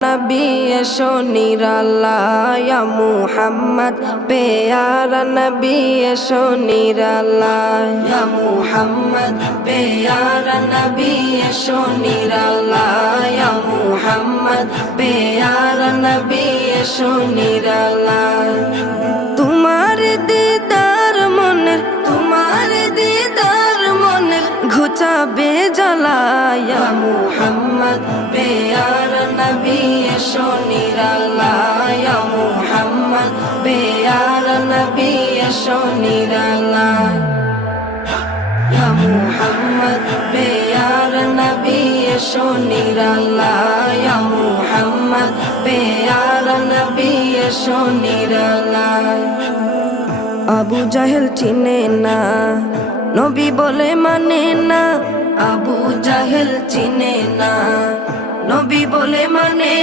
नबी एशो निराला या मुहम्मद प्यारा नबी एशो निराला या मुहम्मद प्यारा नबी एशो निराला या मुहम्मद प्यारा नबी एशो निराला तुम्हारे दीदार मने घुचाबे জ্বালা या मुहम्मद प्यारा नबी एशो निराला या मुहम्मद प्यारा नबी एशो निराला या मुहम्मद प्यारा नबी एशो निराला या मुहम्मद प्यारा नबी एशो निराला আবু জাহেল চিনে না নবী বলে মানে না আবু জাহেল চিনে না নবী বলে মানে